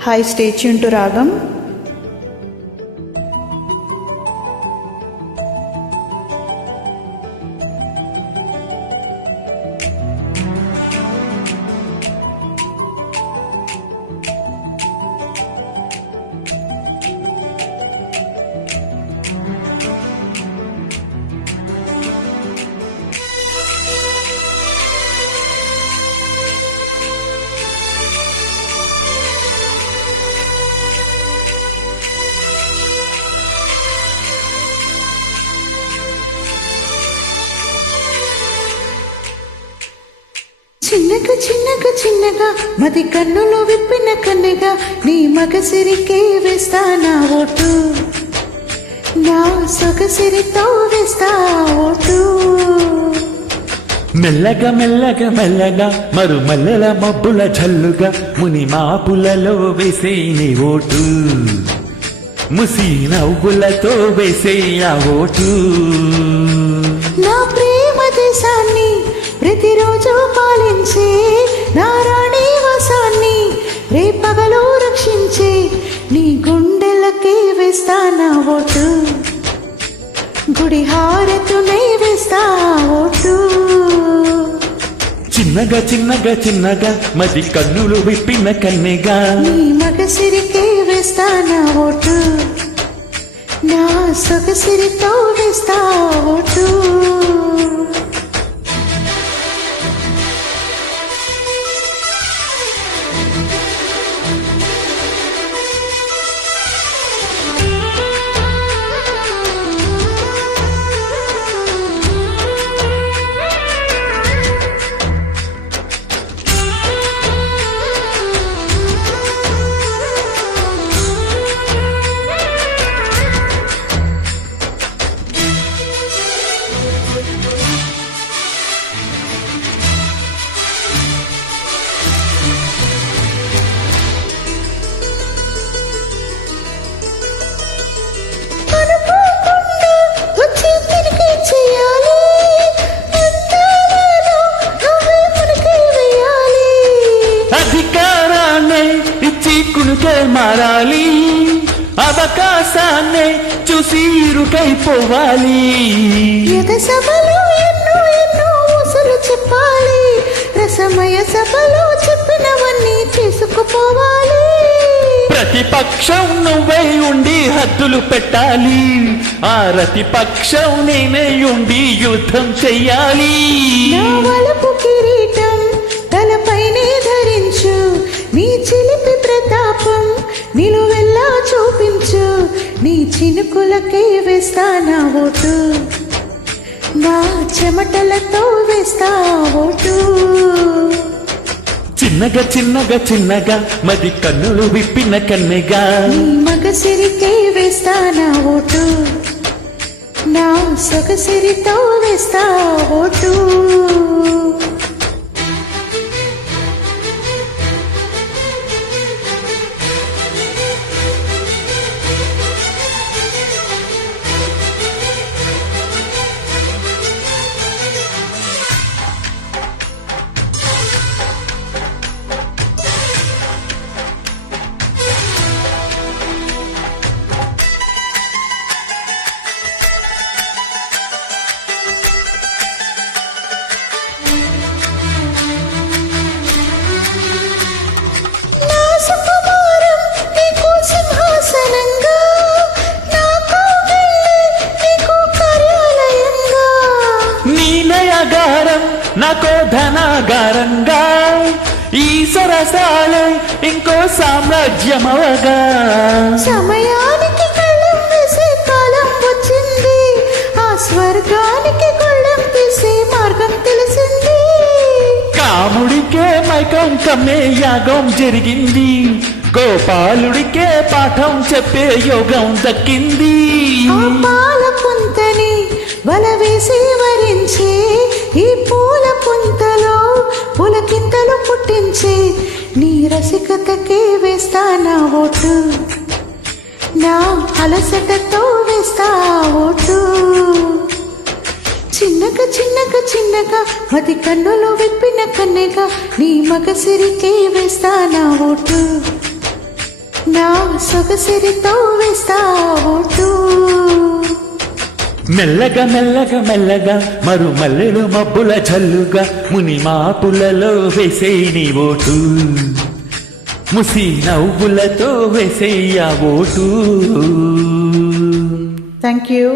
Hi, stay tuned to Ragam. చిన్నగా చిన్నగా చిన్నగా మది కన్నులో విప్పిన కన్నెగా నీ మగసిరికే వేస్తా నా ఓటు, నా సొగసిరితో వేస్తా ఓటు. మెల్లగా మెల్లగా మెల్లగా మరు మల్లెల మబ్బుల జల్లుగా ముని మాపులలో వేసే నీ ఓటు, ముసి నవ్వులతో వేసే ఆ ఓటు. నా ప్రేమ దేశాన్ని ప్రతిరోజు పాలించే నా రాణి వాసాన్ని రేపగలు రక్షించే నీ గుండెలకే వేస్తా నా ఓటు, గుడి హారతునే వేస్తా ఓటు. చిన్నగా చిన్నగా చిన్నగా మది కన్నులు విప్పిన కన్నెగా నీ మగసిరికే వేస్తా నా ఓటు, నా సొగసిరితో వేస్తా ఓటు. అధికారాన్ని ఇచ్చి కునుకే మారాలి, అవకాశాన్ని చూసి ఇరుకైపోవాలి. యుగ సభలో ఎన్నో ఎన్నో ఊసులు చెప్పాలి, రసమయ సభలో చెప్పినవన్నీ తీసుకుపోవాలి. ప్రతిపక్షం నువ్వై ఉండి హద్దులు పెట్టాలి, ఆ ప్రతిపక్షం నేనే ఉండి యుద్ధం చెయ్యాలి. నా వలపు కిరీటం తలపైనే ధరించు, నీ చిలిపి ప్రతాపం నిలువెల్లా చూపించు, నీ చినుకులకే వేస్తా నా ఓటు, నా చెమటలతో వేస్తా ఓటు. చిన్నగా చిన్నగా చిన్నగా మది కన్నులు విప్పిన కన్నెగా నీ మగసిరికే వేస్తా నా ఓటు, నా సొగసిరితో వేస్తా ఓటు. నాకో ధనాగారంగా ఈ సరసాలే ఇంకో సామ్రాజ్యమవగా. సమయానికి కళ్ళం వేసే కాలం వచ్చింది, ఆ స్వర్గానికి కళ్ళం వేసే మార్గం తెలిసింది. కాముడికే మైకం కమ్మే యాగం జరిగింది, గోపాలుడికే పాఠం చెప్పే యోగం దక్కింది. ఆ పాల పుంతని వల వేసి వరించే ఈ పూల పుంతలో పులకింతలు పుట్టించే నీ రసికతకే వేస్తా నా ఓటు, నా అలసటతో వేస్తా ఓటు. చిన్నగా చిన్నగా చిన్నగా మది కన్నులో విప్పిన కన్నెగా నీ మగసిరికే వేస్తా నా ఓటు, నా సొగసిరితో వేస్తా ఓటు. మెల్లగా మెల్లగా మెల్లగా మరు మల్లెలు మబ్బుల జల్లుగా ముని మాపులలో వేసే నీ ఓటు, ముసి నవ్వులతో వేసేయ ఓటు. Thank you.